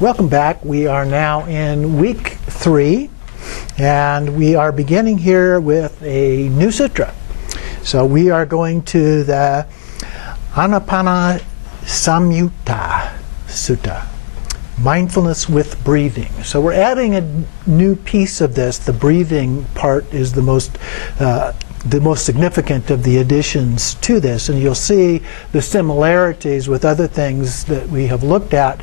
Welcome back. We are now in week 3, and we are beginning here with a new sutra. So we are going to the Anapanasamyutta Sutta, mindfulness with breathing. So we're adding a new piece of this. The breathing part is the most significant of the additions to this, and you'll see the similarities with other things that we have looked at,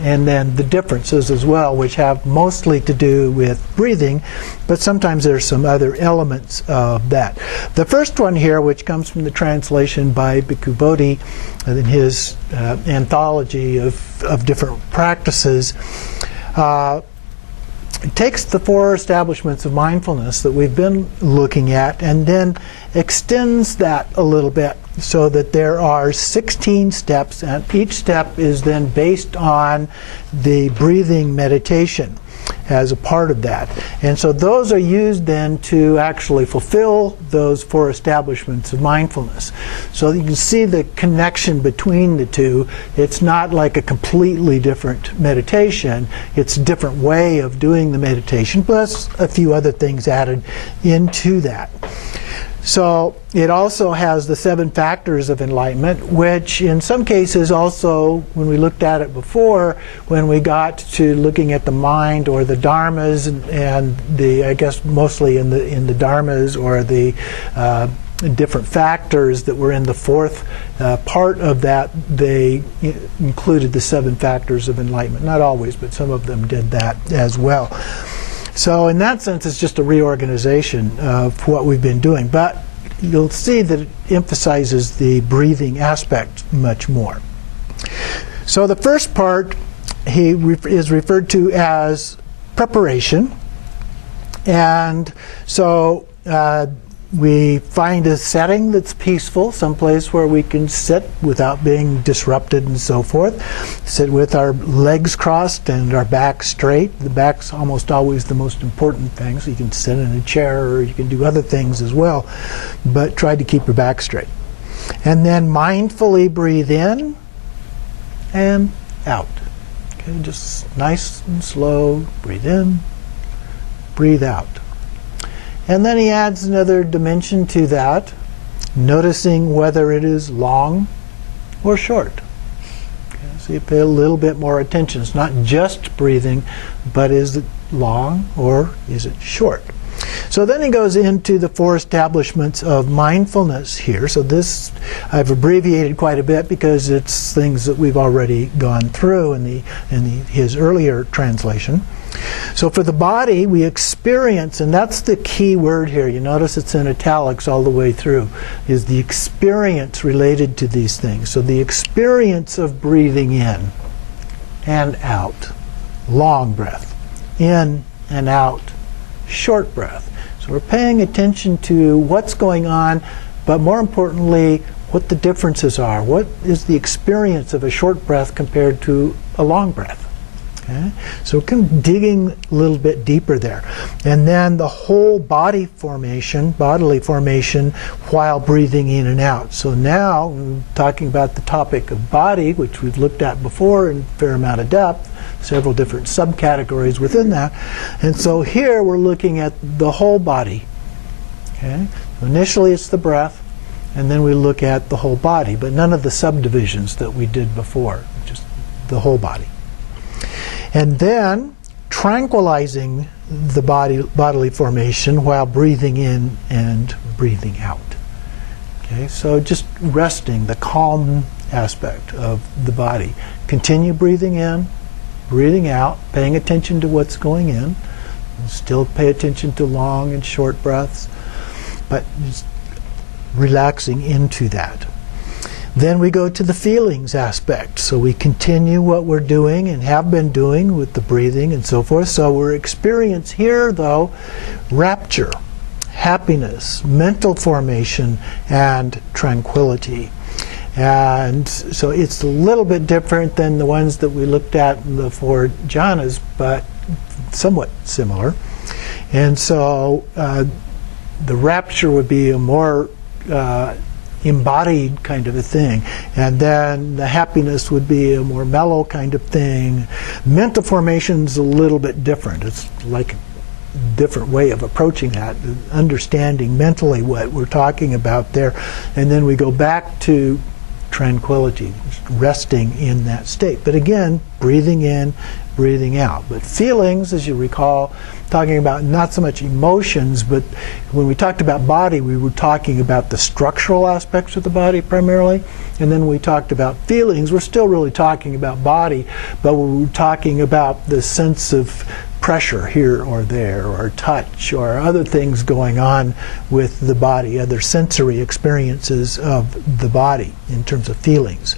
and then the differences as well, which have mostly to do with breathing, but sometimes there's some other elements of that. The first one here, which comes from the translation by Bhikkhu Bodhi in his anthology of different practices, it takes the Four Establishments of Mindfulness that we've been looking at and then extends that a little bit so that there are 16 steps, and each step is then based on the breathing meditation as a part of that. And so those are used then to actually fulfill those four establishments of mindfulness. So you can see the connection between the two. It's not like a completely different meditation. It's a different way of doing the meditation, plus a few other things added into that. So it also has the 7 Factors of Enlightenment, which in some cases also, when we looked at it before, when we got to looking at the mind or the dharmas, and the, I guess mostly in the dharmas or the different factors that were in the fourth part of that, they included the 7 Factors of Enlightenment. Not always, but some of them did that as well. So in that sense, it's just a reorganization of what we've been doing. But you'll see that it emphasizes the breathing aspect much more. So the first part is referred to as preparation. And so we find a setting that's peaceful, someplace where we can sit without being disrupted and so forth. Sit with our legs crossed and our back straight. The back's almost always the most important thing, so you can sit in a chair or you can do other things as well, but try to keep your back straight. And then mindfully breathe in and out. Okay, just nice and slow, breathe in, breathe out. And then he adds another dimension to that, noticing whether it is long or short. Okay, so you pay a little bit more attention. It's not just breathing, but is it long or is it short? So then he goes into the 4 establishments of mindfulness here. So this I've abbreviated quite a bit because it's things that we've already gone through in his earlier translation. So for the body, we experience, and that's the key word here, you notice it's in italics all the way through, is the experience related to these things. So the experience of breathing in and out, long breath, in and out, short breath. So we're paying attention to what's going on, but more importantly, what the differences are. What is the experience of a short breath compared to a long breath? Okay? So we're kind of digging a little bit deeper there. And then the whole body formation, bodily formation, while breathing in and out. So now, we're talking about the topic of body, which we've looked at before in a fair amount of depth, several different subcategories within that. And so here we're looking at the whole body. Okay? So initially it's the breath, and then we look at the whole body, but none of the subdivisions that we did before, just the whole body. And then tranquilizing the bodily formation while breathing in and breathing out. Okay, so just resting, the calm aspect of the body. Continue breathing in, breathing out, paying attention to what's going in. Still pay attention to long and short breaths, but just relaxing into that. Then we go to the feelings aspect. So we continue what we're doing and have been doing with the breathing and so forth. So we're experiencing here, though, rapture, happiness, mental formation, and tranquility. And so it's a little bit different than the ones that we looked at in the 4 jhanas, but somewhat similar. And so the rapture would be a more embodied kind of a thing. And then the happiness would be a more mellow kind of thing. Mental formation's a little bit different. It's like a different way of approaching that, understanding mentally what we're talking about there. And then we go back to tranquility, just resting in that state. But again, breathing in, breathing out. But feelings, as you recall, talking about not so much emotions, but when we talked about body, we were talking about the structural aspects of the body primarily. And then we talked about feelings. We're still really talking about body, but we were talking about the sense of pressure here or there, or touch, or other things going on with the body, other sensory experiences of the body in terms of feelings.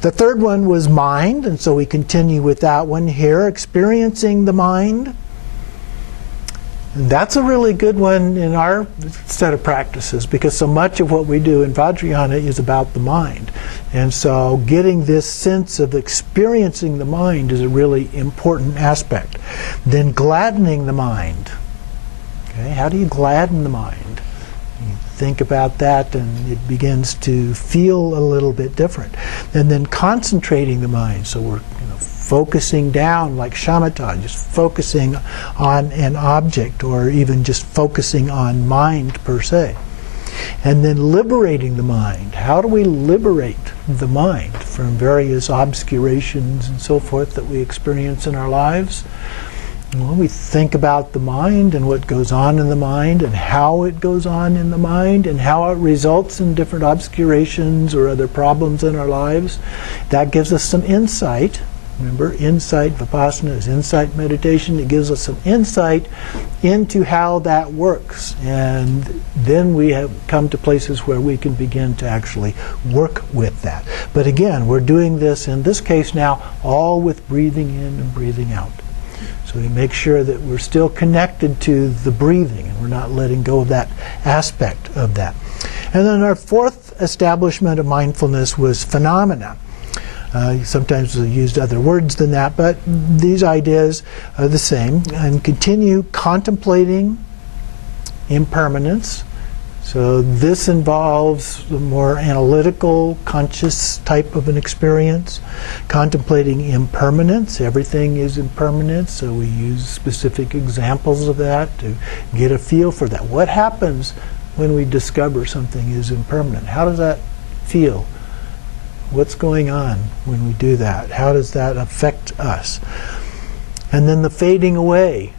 The third one was mind, and so we continue with that one here, experiencing the mind. And that's a really good one in our set of practices, because so much of what we do in Vajrayana is about the mind. And so getting this sense of experiencing the mind is a really important aspect. Then gladdening the mind. Okay, how do you gladden the mind? You think about that and it begins to feel a little bit different. And then concentrating the mind. So we're focusing down like shamatha, just focusing on an object, or even just focusing on mind per se. And then liberating the mind. How do we liberate the mind from various obscurations and so forth that we experience in our lives? Well, we think about the mind and what goes on in the mind and how it goes on in the mind and how it results in different obscurations or other problems in our lives. That gives us some insight. Remember, insight, Vipassana is insight meditation. It gives us some insight into how that works. And then we have come to places where we can begin to actually work with that. But again, we're doing this, in this case now, all with breathing in and breathing out. So we make sure that we're still connected to the breathing and we're not letting go of that aspect of that. And then our fourth establishment of mindfulness was phenomena. Sometimes we used other words than that, but these ideas are the same. And continue contemplating impermanence. So this involves a more analytical, conscious type of an experience. Contemplating impermanence. Everything is impermanent, so we use specific examples of that to get a feel for that. What happens when we discover something is impermanent? How does that feel? What's going on when we do that? How does that affect us? And then the fading away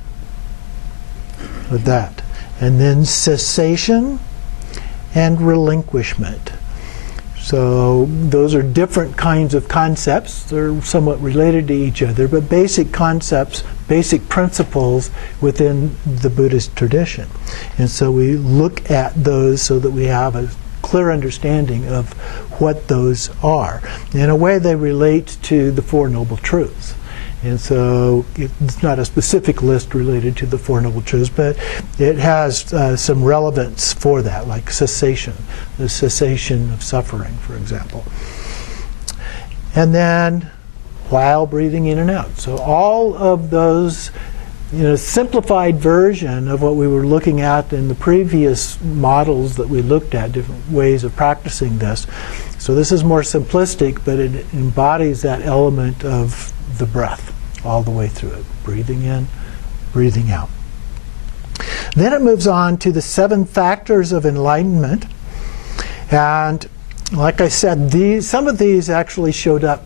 of that. And then cessation and relinquishment. So those are different kinds of concepts. They're somewhat related to each other, but basic concepts, basic principles within the Buddhist tradition. And so we look at those so that we have a clear understanding of what those are. In a way, they relate to the Four Noble Truths. And so it's not a specific list related to the Four Noble Truths, but it has some relevance for that, like cessation, the cessation of suffering, for example. And then while breathing in and out. So all of those, simplified version of what we were looking at in the previous models that we looked at, different ways of practicing this. So this is more simplistic, but it embodies that element of the breath all the way through it. Breathing in, breathing out. Then it moves on to the Seven Factors of Enlightenment. And like I said, some of these actually showed up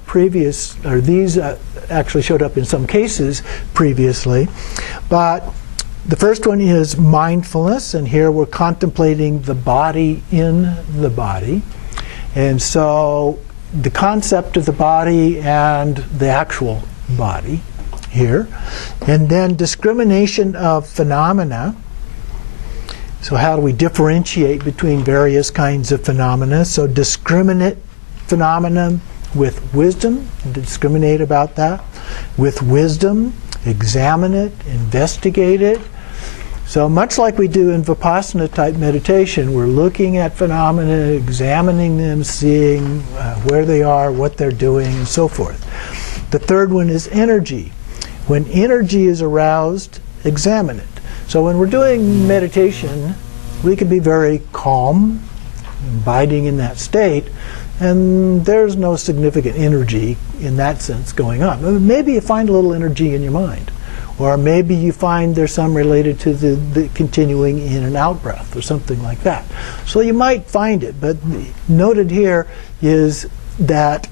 actually showed up in some cases previously. But the first one is mindfulness, and here we're contemplating the body in the body. And so the concept of the body and the actual body here. And then discrimination of phenomena. So how do we differentiate between various kinds of phenomena? So discriminate phenomena with wisdom, discriminate about that. With wisdom, examine it, investigate it. So much like we do in Vipassana type meditation, we're looking at phenomena, examining them, seeing where they are, what they're doing, and so forth. The third one is energy. When energy is aroused, examine it. So when we're doing meditation, we can be very calm, abiding in that state, and there's no significant energy in that sense going on. Maybe you find a little energy in your mind, or maybe you find there's some related to the continuing in and out breath or something like that. So you might find it, but noted here is that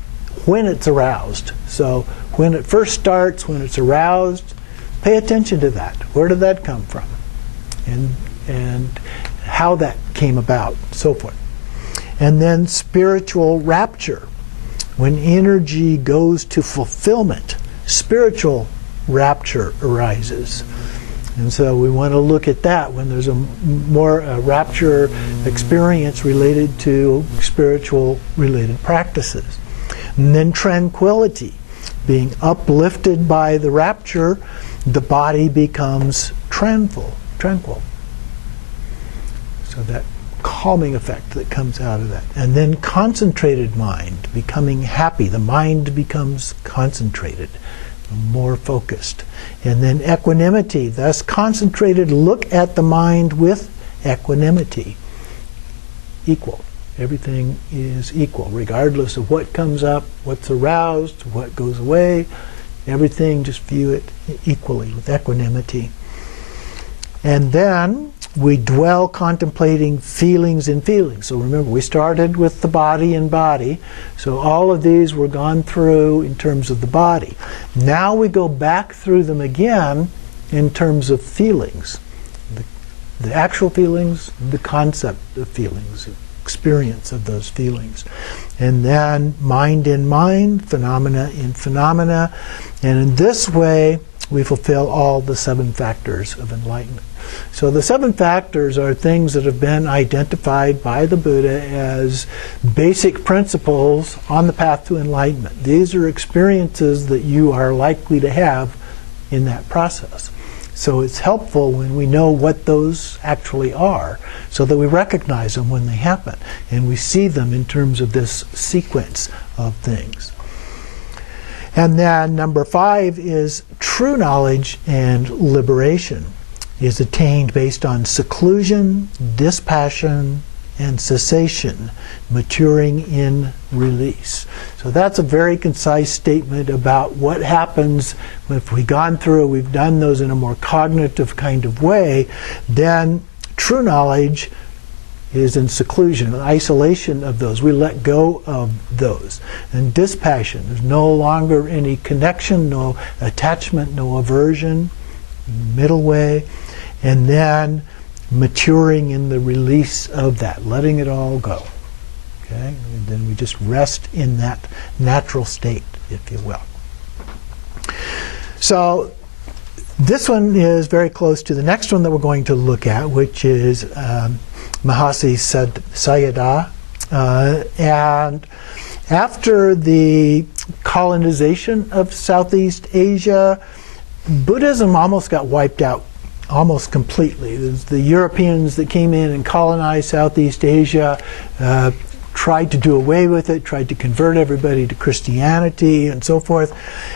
when it's aroused. So when it first starts, when it's aroused, pay attention to that. Where did that come from? And how that came about, so forth. And then spiritual rapture. When energy goes to fulfillment, spiritual rapture arises. And so we want to look at that when there's a more rapture experience related to spiritual related practices. And then tranquility. Being uplifted by the rapture, the body becomes tranquil. So that calming effect that comes out of that. And then concentrated mind, becoming happy. The mind becomes concentrated, more focused. And then equanimity, thus concentrated, look at the mind with equanimity. Equal. Everything is equal, regardless of what comes up, what's aroused, what goes away. Everything, just view it equally with equanimity. And then we dwell contemplating feelings in feelings. So remember, we started with the body and body. So all of these were gone through in terms of the body. Now we go back through them again in terms of feelings. The actual feelings, the concept of feelings, experience of those feelings. And then mind in mind, phenomena in phenomena. And in this way, we fulfill all the 7 factors of enlightenment. So the 7 factors are things that have been identified by the Buddha as basic principles on the path to enlightenment. These are experiences that you are likely to have in that process. So it's helpful when we know what those actually are, so that we recognize them when they happen, and we see them in terms of this sequence of things. And then number 5 is true knowledge and liberation is attained based on seclusion, dispassion, and cessation, maturing in release. So that's a very concise statement about what happens if we've gone through, we've done those in a more cognitive kind of way, then true knowledge is in seclusion, isolation of those. We let go of those. And dispassion, there's no longer any connection, no attachment, no aversion, middle way. And then maturing in the release of that, letting it all go. Okay? And then we just rest in that natural state, if you will. So this one is very close to the next one that we're going to look at, which is Mahasi Sayadaw. And after the colonization of Southeast Asia, Buddhism almost got wiped out. Almost completely. The Europeans that came in and colonized Southeast Asia tried to do away with it, tried to convert everybody to Christianity and so forth.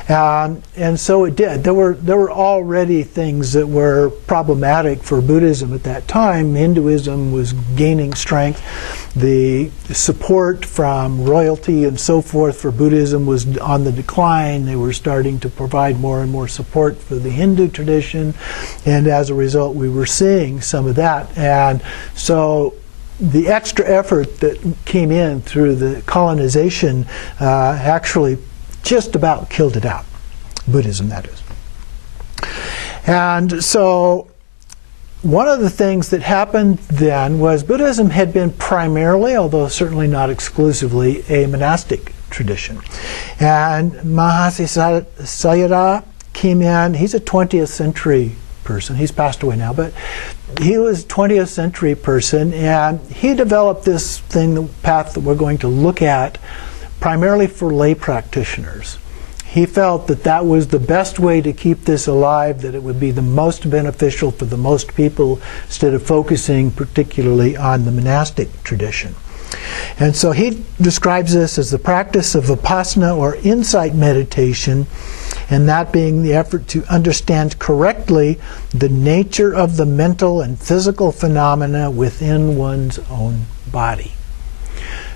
And so it did. There were already things that were problematic for Buddhism at that time. Hinduism was gaining strength. The support from royalty and so forth for Buddhism was on the decline. They were starting to provide more and more support for the Hindu tradition, and as a result we were seeing some of that. And so the extra effort that came in through the colonization actually just about killed it out. Buddhism, that is. And so one of the things that happened then was Buddhism had been primarily, although certainly not exclusively, a monastic tradition. And Mahasi Sayadaw came in. He's a 20th century person. He's passed away now, but he was a 20th century person, and he developed this thing, the path that we're going to look at, primarily for lay practitioners. He felt that that was the best way to keep this alive, that it would be the most beneficial for the most people, instead of focusing particularly on the monastic tradition. And so he describes this as the practice of Vipassana, or insight meditation, and that being the effort to understand correctly the nature of the mental and physical phenomena within one's own body.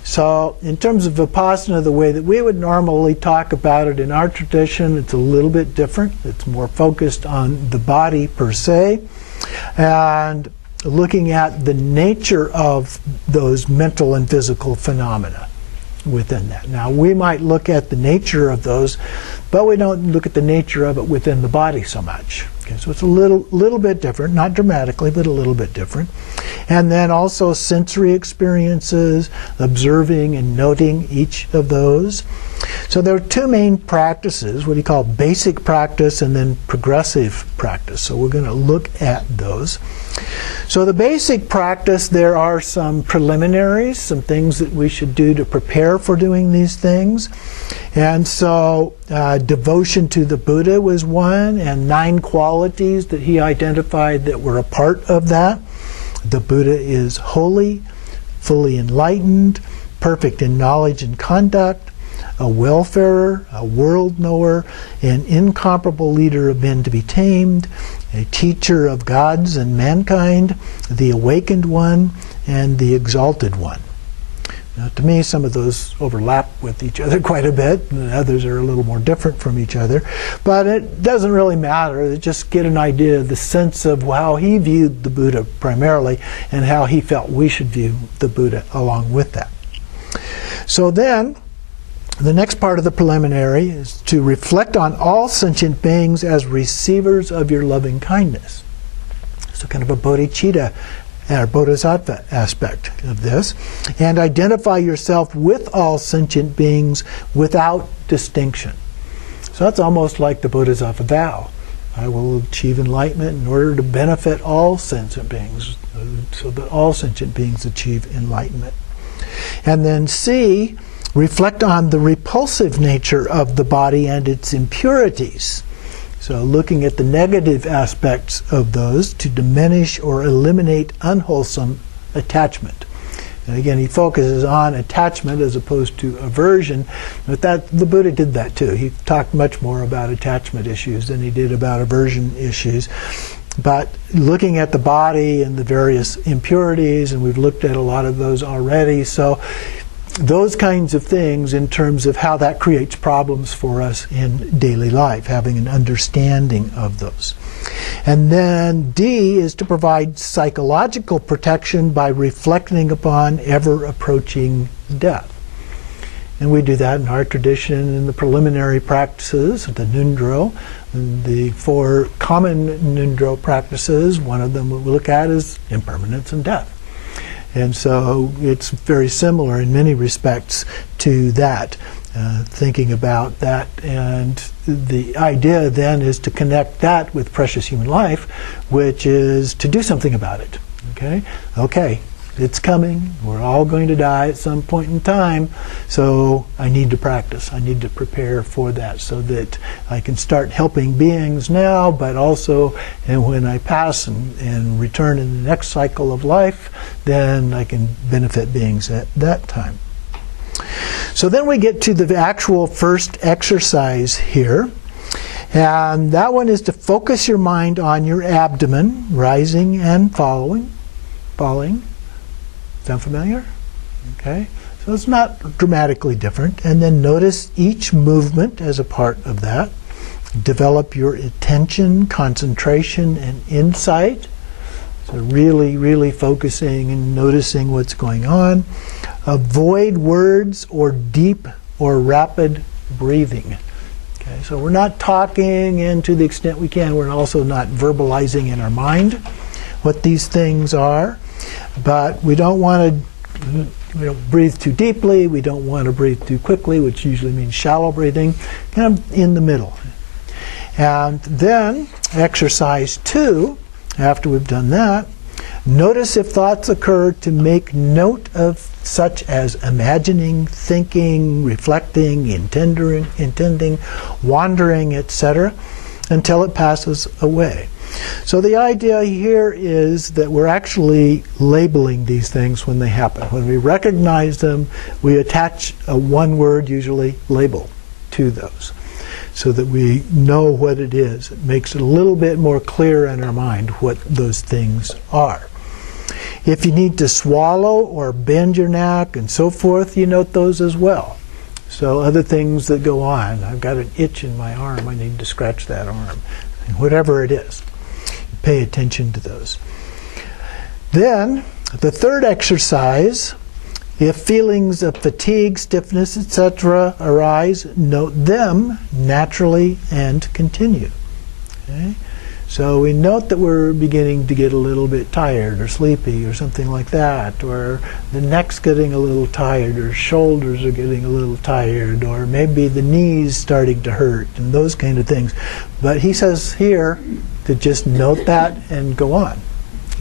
So in terms of Vipassana, the way that we would normally talk about it in our tradition, it's a little bit different. It's more focused on the body per se, and looking at the nature of those mental and physical phenomena within that. Now, we might look at the nature of those, but we don't look at the nature of it within the body so much. Okay, so it's a little bit different, not dramatically, but a little bit different. And then also sensory experiences, observing and noting each of those. So there are two main practices, what you call basic practice and then progressive practice. So we're going to look at those. So the basic practice, there are some preliminaries, some things that we should do to prepare for doing these things. And so devotion to the Buddha was one, and 9 qualities that he identified that were a part of that. The Buddha is holy, fully enlightened, perfect in knowledge and conduct, a wayfarer, a world knower, an incomparable leader of men to be tamed, a teacher of gods and mankind, the awakened one, and the exalted one. Now, to me, some of those overlap with each other quite a bit, and others are a little more different from each other. But it doesn't really matter. Just get an idea of the sense of how he viewed the Buddha primarily, and how he felt we should view the Buddha along with that. So then, the next part of the preliminary is to reflect on all sentient beings as receivers of your loving kindness. So kind of a bodhicitta or bodhisattva aspect of this. And identify yourself with all sentient beings without distinction. So that's almost like the bodhisattva vow. I will achieve enlightenment in order to benefit all sentient beings, so that all sentient beings achieve enlightenment. And then C, reflect on the repulsive nature of the body and its impurities. So looking at the negative aspects of those to diminish or eliminate unwholesome attachment. And again, he focuses on attachment as opposed to aversion, but the Buddha did that too. He talked much more about attachment issues than he did about aversion issues. But looking at the body and the various impurities, and we've looked at a lot of those already, so those kinds of things in terms of how that creates problems for us in daily life, having an understanding of those. And then D is to provide psychological protection by reflecting upon ever-approaching death. And we do that in our tradition in the preliminary practices, the Nundro, the 4 common Nundro practices. One of them we look at is impermanence and death. And so it's very similar in many respects to that, thinking about that. And the idea then is to connect that with precious human life, which is to do something about it. Okay, it's coming. We're all going to die at some point in time. So I need to practice. I need to prepare for that so that I can start helping beings now, but also and when I pass and return in the next cycle of life, then I can benefit beings at that time. So then we get to the actual first exercise here. And that one is to focus your mind on your abdomen, rising and falling. Sound familiar? Okay. So it's not dramatically different. And then notice each movement as a part of that. Develop your attention, concentration, and insight. So really, really focusing and noticing what's going on. Avoid words or deep or rapid breathing. Okay, so we're not talking, and to the extent we can, we're also not verbalizing in our mind what these things are. But we don't want to breathe too deeply. We don't want to breathe too quickly, which usually means shallow breathing. Kind of in the middle. And then exercise 2, after we've done that, notice if thoughts occur to make note of such as imagining, thinking, reflecting, intending, wandering, etc., until it passes away. So the idea here is that we're actually labeling these things when they happen. When we recognize them, we attach a one-word, usually, label to those so that we know what it is. It makes it a little bit more clear in our mind what those things are. If you need to swallow or bend your neck and so forth, you note those as well. So other things that go on. I've got an itch in my arm. I need to scratch that arm. Whatever it is, pay attention to those. Then, the third exercise, if feelings of fatigue, stiffness, etc. arise, note them naturally and continue. Okay? So we note that we're beginning to get a little bit tired or sleepy or something like that, or the neck's getting a little tired, or shoulders are getting a little tired, or maybe the knees starting to hurt, and those kind of things. But he says here to just note that and go on.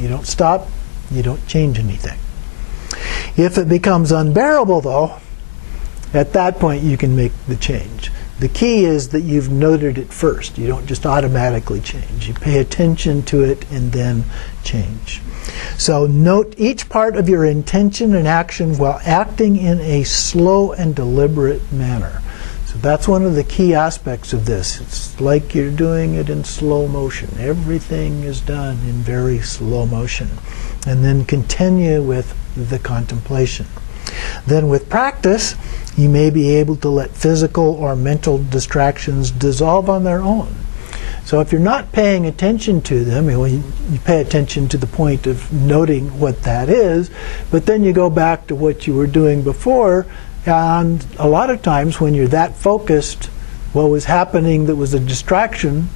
You don't stop, you don't change anything. If it becomes unbearable, though, at that point you can make the change. The key is that you've noted it first. You don't just automatically change. You pay attention to it and then change. So note each part of your intention and action while acting in a slow and deliberate manner. So that's one of the key aspects of this. It's like you're doing it in slow motion. Everything is done in very slow motion. And then continue with the contemplation. Then with practice, you may be able to let physical or mental distractions dissolve on their own. So if you're not paying attention to them, you pay attention to the point of noting what that is, but then you go back to what you were doing before, and a lot of times when you're that focused, what was happening that was a distraction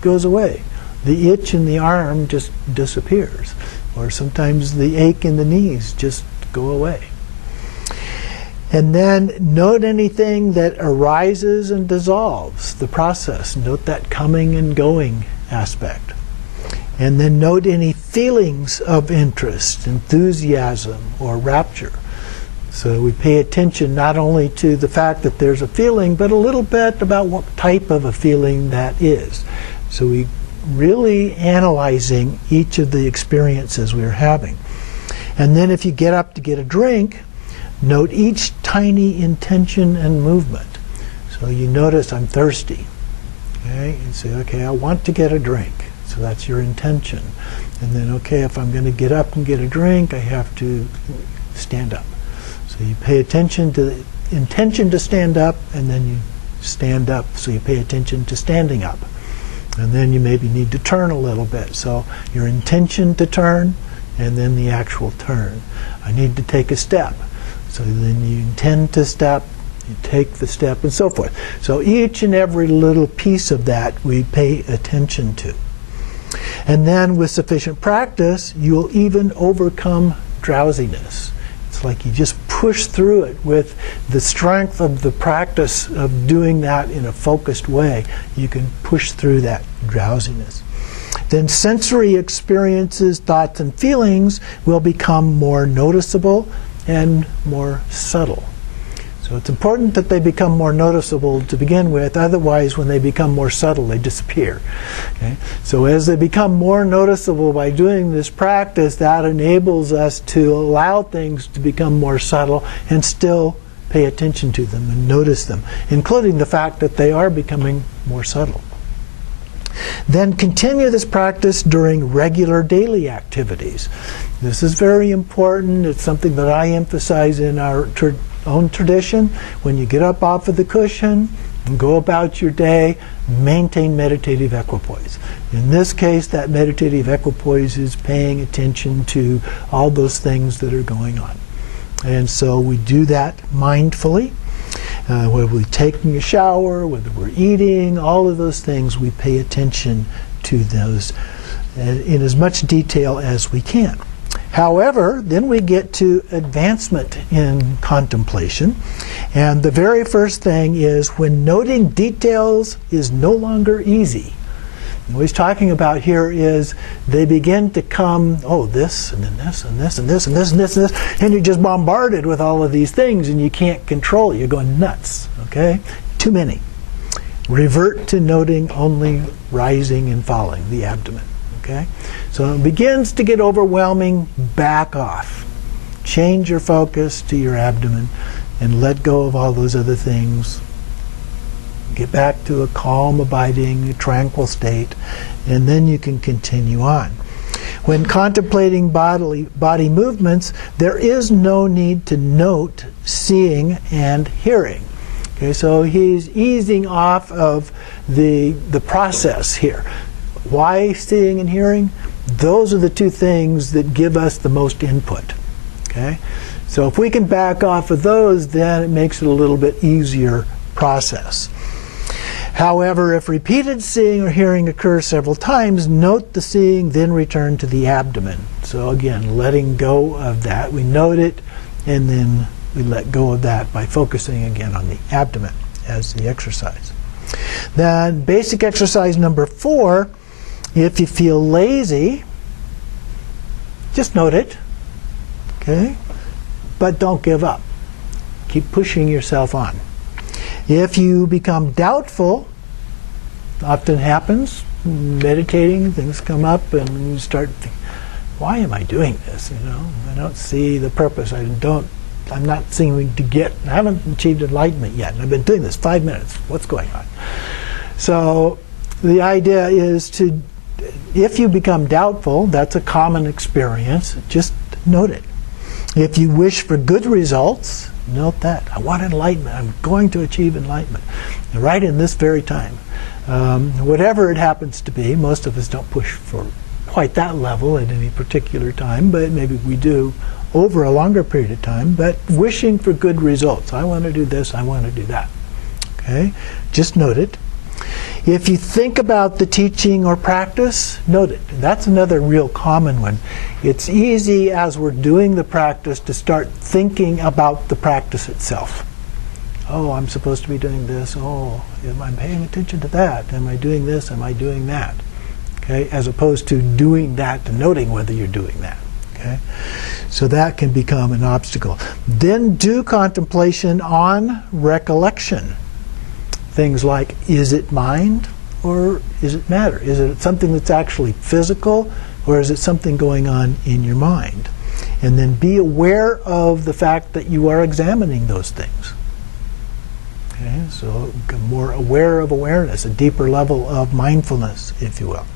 goes away. The itch in the arm just disappears, or sometimes the ache in the knees just go away. And then note anything that arises and dissolves, the process. Note that coming and going aspect. And then note any feelings of interest, enthusiasm, or rapture. So we pay attention not only to the fact that there's a feeling, but a little bit about what type of a feeling that is. So we really analyzing each of the experiences we're having. And then if you get up to get a drink, note each tiny intention and movement. So you notice I'm thirsty. Okay? You say, okay, I want to get a drink. So that's your intention. And then, okay, if I'm going to get up and get a drink, I have to stand up. So you pay attention to the intention to stand up, and then you stand up. So you pay attention to standing up. And then you maybe need to turn a little bit. So your intention to turn, and then the actual turn. I need to take a step. So then you intend to step, you take the step, and so forth. So each and every little piece of that we pay attention to. And then with sufficient practice, you'll even overcome drowsiness. It's like you just push through it with the strength of the practice of doing that in a focused way. You can push through that drowsiness. Then sensory experiences, thoughts, and feelings will become more noticeable and more subtle. So it's important that they become more noticeable to begin with, otherwise when they become more subtle they disappear. Okay? So as they become more noticeable by doing this practice, that enables us to allow things to become more subtle and still pay attention to them and notice them, including the fact that they are becoming more subtle. Then continue this practice during regular daily activities. This is very important. It's something that I emphasize in our own tradition. When you get up off of the cushion and go about your day, maintain meditative equipoise. In this case, that meditative equipoise is paying attention to all those things that are going on. And so we do that mindfully. Whether we're taking a shower, whether we're eating, all of those things, we pay attention to those in as much detail as we can. However, then we get to advancement in contemplation. And the very first thing is when noting details is no longer easy. What he's talking about here is they begin to come, oh, this, and then this, and this, and this, and this, and this, and this, and you're just bombarded with all of these things, and you can't control it. You're going nuts, okay? Too many. Revert to noting only rising and falling, the abdomen, okay? So it begins to get overwhelming, back off. Change your focus to your abdomen and let go of all those other things. Get back to a calm, abiding, tranquil state, and then you can continue on. When contemplating body movements, there is no need to note seeing and hearing. Okay, so he's easing off of the process here. Why seeing and hearing? Those are the two things that give us the most input. Okay, so if we can back off of those, then it makes it a little bit easier process. However, if repeated seeing or hearing occurs several times, note the seeing, then return to the abdomen. So again, letting go of that. We note it, and then we let go of that by focusing again on the abdomen as the exercise. Then basic exercise number 4, if you feel lazy, just note it, okay? But don't give up. Keep pushing yourself on. If you become doubtful, often happens, meditating, things come up and you start thinking, why am I doing this? You know, I don't see the purpose. I'm not seeming to I haven't achieved enlightenment yet. And I've been doing this 5 minutes. What's going on? So the idea is to, if you become doubtful, that's a common experience, just note it. If you wish for good results, note that. I want enlightenment. I'm going to achieve enlightenment. Right in this very time. Whatever it happens to be, most of us don't push for quite that level at any particular time, but maybe we do over a longer period of time, but wishing for good results. I want to do this, I want to do that. Okay? Just note it. If you think about the teaching or practice, note it. That's another real common one. It's easy as we're doing the practice to start thinking about the practice itself. Oh, I'm supposed to be doing this. Oh, am I paying attention to that? Am I doing this? Am I doing that? Okay, as opposed to doing that, to noting whether you're doing that. Okay, so that can become an obstacle. Then do contemplation on recollection. Things like, is it mind or is it matter? Is it something that's actually physical or is it something going on in your mind? And then be aware of the fact that you are examining those things. Okay, so more aware of awareness, a deeper level of mindfulness, if you will.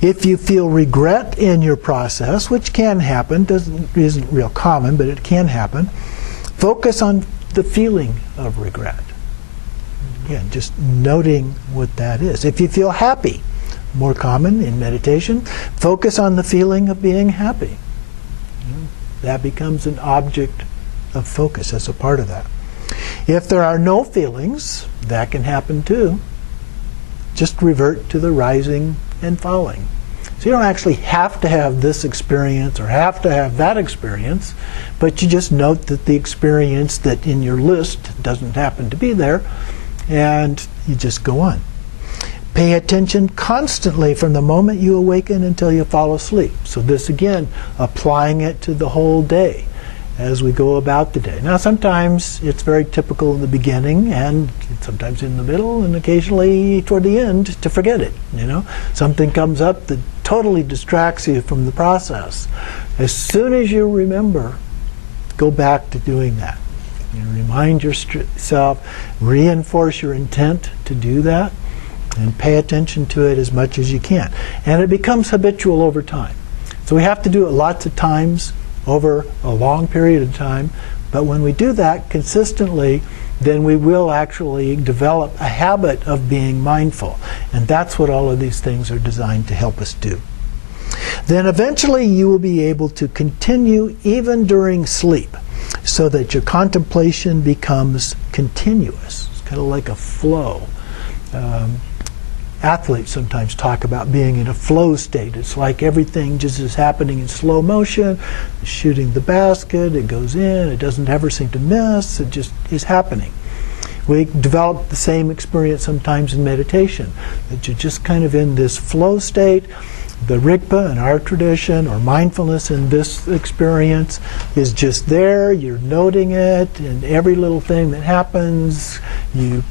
If you feel regret in your process, which can happen, isn't real common, but it can happen, focus on the feeling of regret. Again, just noting what that is. If you feel happy, more common in meditation, focus on the feeling of being happy. That becomes an object of focus as a part of that. If there are no feelings, that can happen too. Just revert to the rising and falling. So you don't actually have to have this experience or have to have that experience, but you just note that the experience that in your list doesn't happen to be there, and you just go on. Pay attention constantly from the moment you awaken until you fall asleep. So this again, applying it to the whole day as we go about the day. Now sometimes it's very typical in the beginning and sometimes in the middle and occasionally toward the end to forget it. You know, something comes up that totally distracts you from the process. As soon as you remember, go back to doing that. You remind yourself, reinforce your intent to do that, and pay attention to it as much as you can. And it becomes habitual over time. So we have to do it lots of times over a long period of time, but when we do that consistently, then we will actually develop a habit of being mindful. And that's what all of these things are designed to help us do. Then eventually you will be able to continue even during sleep, so that your contemplation becomes continuous. It's kind of like a flow. Athletes sometimes talk about being in a flow state. It's like everything just is happening in slow motion. Shooting the basket, it goes in, it doesn't ever seem to miss, it just is happening. We develop the same experience sometimes in meditation, that you're just kind of in this flow state. The Rigpa in our tradition, or mindfulness in this experience, is just there, you're noting it, and every little thing that happens you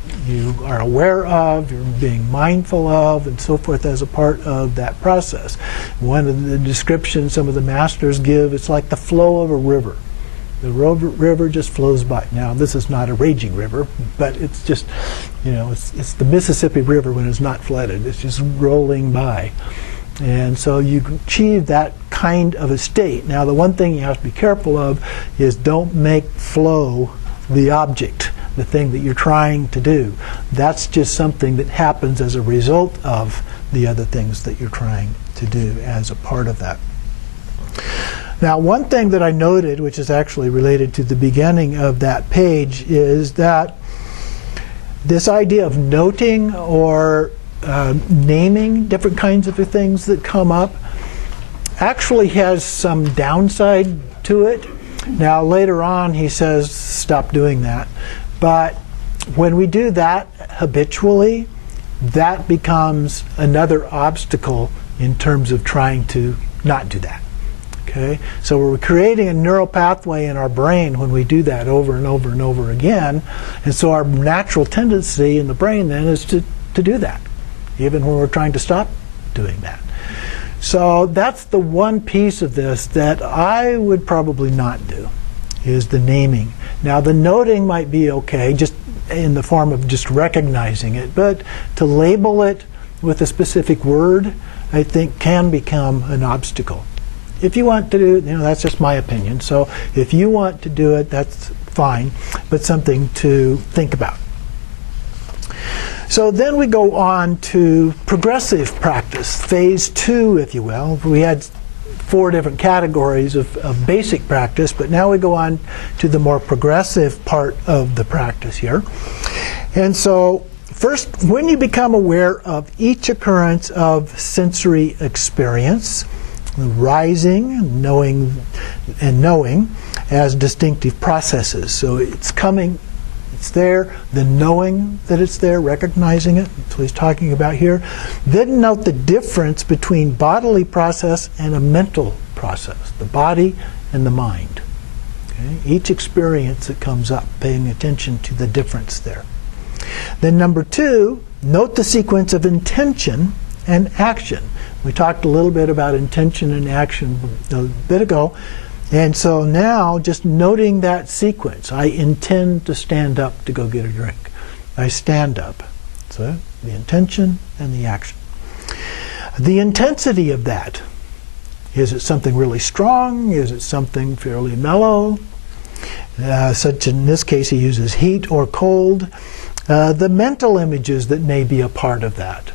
are aware of, you're being mindful of, and so forth as a part of that process. One of the descriptions some of the masters give, it's like the flow of a river. The river just flows by. Now, this is not a raging river, but it's just, you know, it's the Mississippi River when it's not flooded. It's just rolling by. And so you achieve that kind of a state. Now, the one thing you have to be careful of is don't make flow the object, the thing that you're trying to do. That's just something that happens as a result of the other things that you're trying to do as a part of that. Now, one thing that I noted, which is actually related to the beginning of that page, is that this idea of noting or naming different kinds of things that come up actually has some downside to it. Now, later on, he says, stop doing that. But when we do that habitually, that becomes another obstacle in terms of trying to not do that. Okay? So we're creating a neural pathway in our brain when we do that over and over and over again. And so our natural tendency in the brain then is to do that, even when we're trying to stop doing that. So that's the one piece of this that I would probably not do, is the naming. Now, the noting might be okay, just in the form of just recognizing it, but to label it with a specific word, I think can become an obstacle. If you want to do it, that's just my opinion. So if you want to do it, that's fine, but something to think about. So then we go on to progressive practice, phase 2, if you will. We had 4 different categories of basic practice, but now we go on to the more progressive part of the practice here. And so first, when you become aware of each occurrence of sensory experience, rising, knowing, and knowing as distinctive processes. So it's coming, it's there, then knowing that it's there, recognizing it, that's what he's talking about here. Then note the difference between bodily process and a mental process, the body and the mind. Okay? Each experience that comes up, paying attention to the difference there. Then number 2, note the sequence of intention and action. We talked a little bit about intention and action a bit ago. And so now, just noting that sequence, I intend to stand up to go get a drink. I stand up. So the intention and the action. The intensity of that. Is it something really strong? Is it something fairly mellow? Such in this case, he uses heat or cold. The mental images that may be a part of that.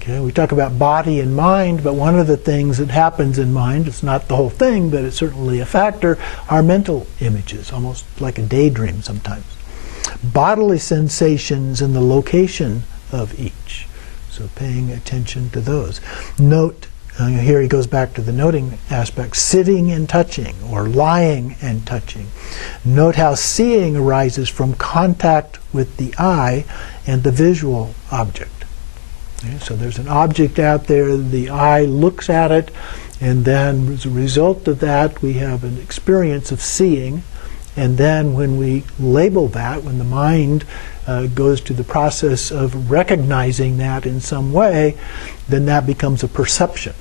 Okay, we talk about body and mind, but one of the things that happens in mind, it's not the whole thing, but it's certainly a factor, are mental images, almost like a daydream sometimes. Bodily sensations and the location of each. So paying attention to those. Note, here he goes back to the noting aspect, sitting and touching, or lying and touching. Note how seeing arises from contact with the eye and the visual object. Okay, so there's an object out there, the eye looks at it, and then as a result of that we have an experience of seeing, and then when we label that, when the mind goes to the process of recognizing that in some way, then that becomes a perception.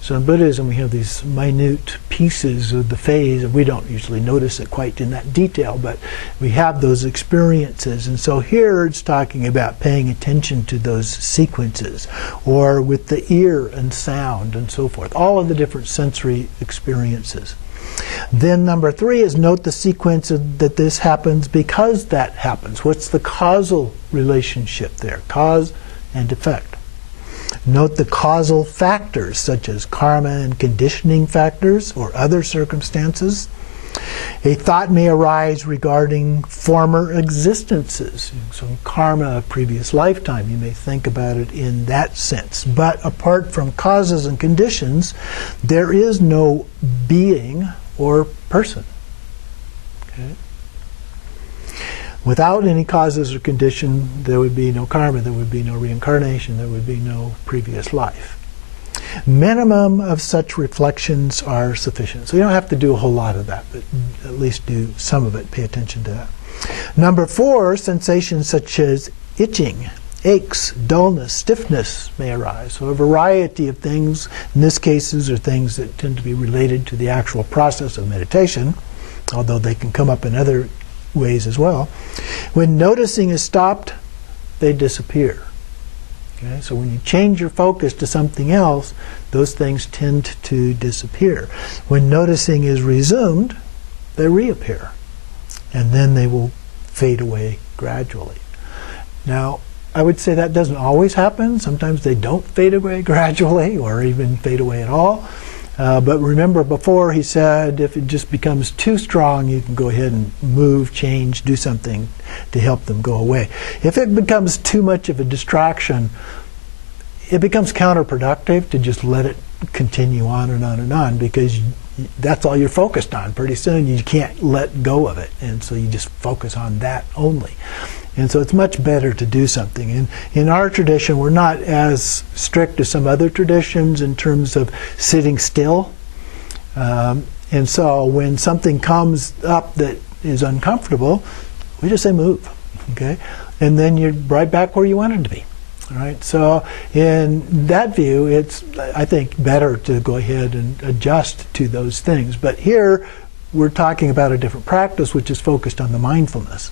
So in Buddhism we have these minute pieces of the phase, and we don't usually notice it quite in that detail, but we have those experiences. And so here it's talking about paying attention to those sequences, or with the ear and sound and so forth, all of the different sensory experiences. Then number 3 is note the sequence that this happens because that happens. What's the causal relationship there? Cause and effect. Note the causal factors, such as karma and conditioning factors or other circumstances. A thought may arise regarding former existences. So karma, a previous lifetime, you may think about it in that sense. But apart from causes and conditions, there is no being or person. Okay? Without any causes or condition, there would be no karma, there would be no reincarnation, there would be no previous life. Minimum of such reflections are sufficient. So you don't have to do a whole lot of that, but at least do some of it, pay attention to that. Number 4, sensations such as itching, aches, dullness, stiffness may arise. So a variety of things, in this case, are things that tend to be related to the actual process of meditation, although they can come up in other ways as well. When noticing is stopped, they disappear. Okay? So when you change your focus to something else, those things tend to disappear. When noticing is resumed, they reappear. And then they will fade away gradually. Now, I would say that doesn't always happen. Sometimes they don't fade away gradually or even fade away at all. But remember before he said if it just becomes too strong, you can go ahead and move, change, do something to help them go away. If it becomes too much of a distraction, it becomes counterproductive to just let it continue on and on and on, because that's all you're focused on. Pretty soon you can't let go of it, and so you just focus on that only. And so it's much better to do something. In our tradition, we're not as strict as some other traditions in terms of sitting still. And so when something comes up that is uncomfortable, we just say move, okay? And then you're right back where you wanted to be. All right. So in that view, it's, I think, better to go ahead and adjust to those things. But here we're talking about a different practice, which is focused on the mindfulness.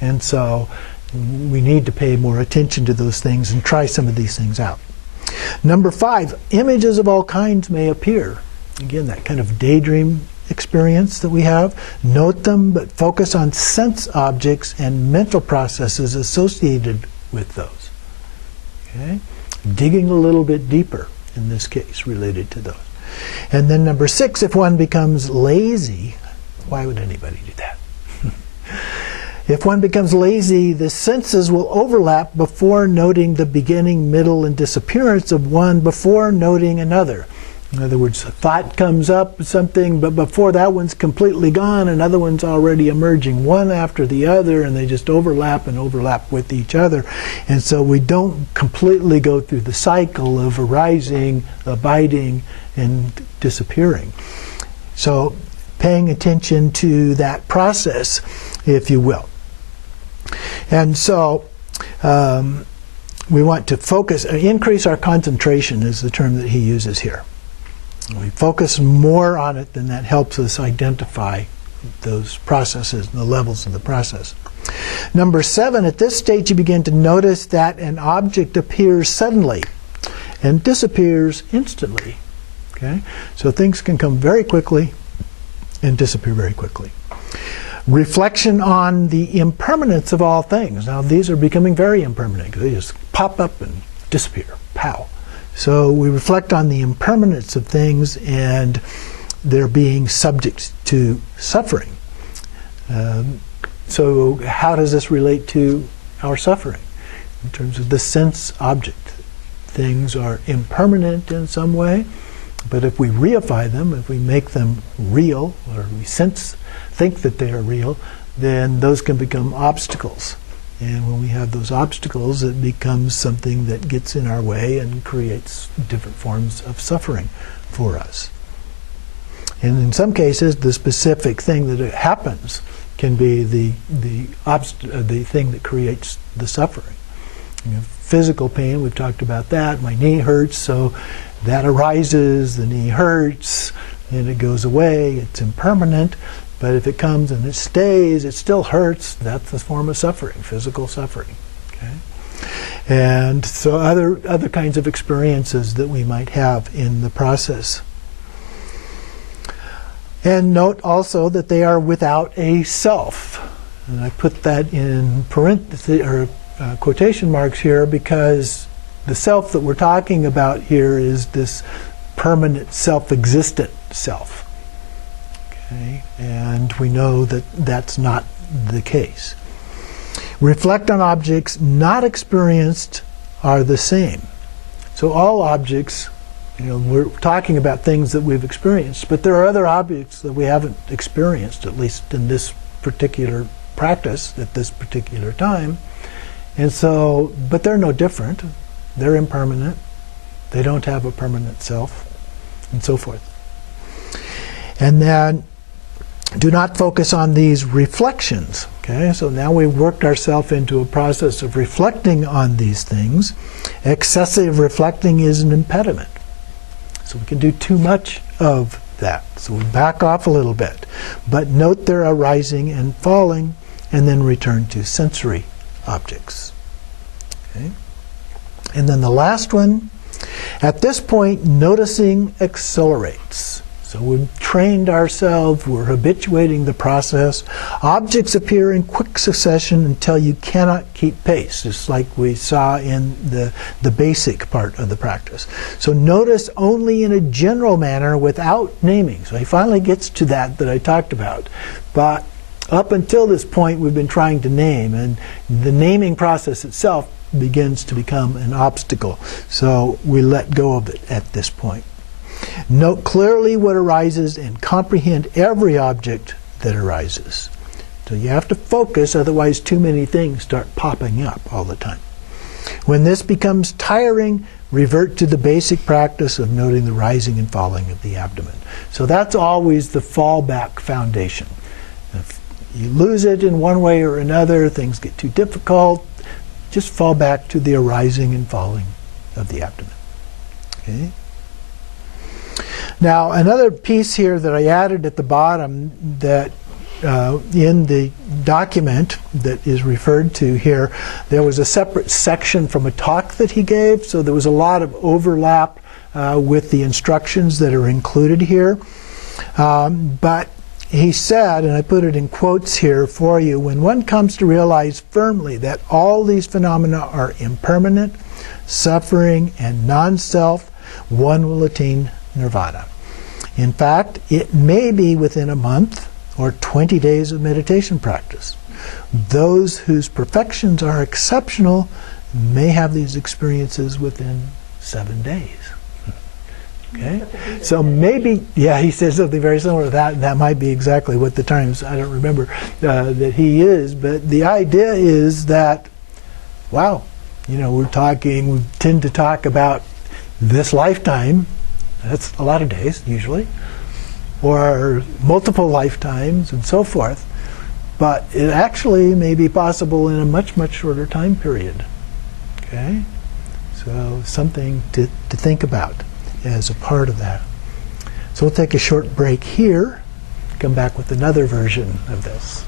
And so we need to pay more attention to those things and try some of these things out. Number 5, images of all kinds may appear. Again, that kind of daydream experience that we have. Note them, but focus on sense objects and mental processes associated with those. Okay? Digging a little bit deeper, in this case, related to those. And then number 6, if one becomes lazy, why would anybody do that? If one becomes lazy, the senses will overlap before noting the beginning, middle, and disappearance of one before noting another. In other words, a thought comes up, something, but before that one's completely gone, another one's already emerging, one after the other, and they just overlap and overlap with each other. And so we don't completely go through the cycle of arising, abiding, and disappearing. So paying attention to that process, if you will. And so we want to focus, increase our concentration is the term that he uses here. We focus more on it, then that helps us identify those processes and the levels of the process. Number 7, at this stage you begin to notice that an object appears suddenly and disappears instantly. Okay? So things can come very quickly and disappear very quickly. Reflection on the impermanence of all things. Now these are becoming very impermanent because they just pop up and disappear. Pow. So we reflect on the impermanence of things and their being subject to suffering. So how does this relate to our suffering? In terms of the sense object. Things are impermanent in some way, but if we reify them, if we make them real, or we think that they are real, then those can become obstacles. And when we have those obstacles, it becomes something that gets in our way and creates different forms of suffering for us. And in some cases, the specific thing that happens can be the thing that creates the suffering. You know, physical pain, we've talked about that. My knee hurts, so that arises, the knee hurts, and it goes away. It's impermanent. But if it comes and it stays, it still hurts. That's a form of suffering, physical suffering. Okay? And so other kinds of experiences that we might have in the process. And note also that they are without a self. And I put that in parentheses or quotation marks here because the self that we're talking about here is this permanent self-existent self. Okay? And we know that that's not the case. Reflect on objects not experienced are the same. So all objects, we're talking about things that we've experienced, but there are other objects that we haven't experienced, at least in this particular practice at this particular time. And so, but they're no different. They're impermanent. They don't have a permanent self, and so forth. And then do not focus on these reflections. Okay, so now we've worked ourselves into a process of reflecting on these things. Excessive reflecting is an impediment. So we can do too much of that. So we back off a little bit. But note their arising and falling, and then return to sensory objects. Okay? And then the last one, at this point, noticing accelerates. So we've trained ourselves, we're habituating the process. Objects appear in quick succession until you cannot keep pace, just like we saw in the basic part of the practice. So notice only in a general manner without naming. So he finally gets to that I talked about. But up until this point, we've been trying to name, and the naming process itself begins to become an obstacle. So we let go of it at this point. Note clearly what arises and comprehend every object that arises. So you have to focus, otherwise too many things start popping up all the time. When this becomes tiring, revert to the basic practice of noting the rising and falling of the abdomen. So that's always the fallback foundation. If you lose it in one way or another, things get too difficult, just fall back to the arising and falling of the abdomen. Okay? Now, another piece here that I added at the bottom that in the document that is referred to here, there was a separate section from a talk that he gave, so there was a lot of overlap with the instructions that are included here. But he said, and I put it in quotes here for you, when one comes to realize firmly that all these phenomena are impermanent, suffering, and non-self, one will attain nirvana. In fact, it may be within a month or 20 days of meditation practice. Those whose perfections are exceptional may have these experiences within 7 days. Okay? So maybe, yeah, he says something very similar to that, and that might be exactly what the times, I don't remember, that he is, but the idea is that, wow, we tend to talk about this lifetime. That's a lot of days, usually, or multiple lifetimes and so forth. But it actually may be possible in a much, much shorter time period. Okay? So something to think about as a part of that. So we'll take a short break here, come back with another version of this.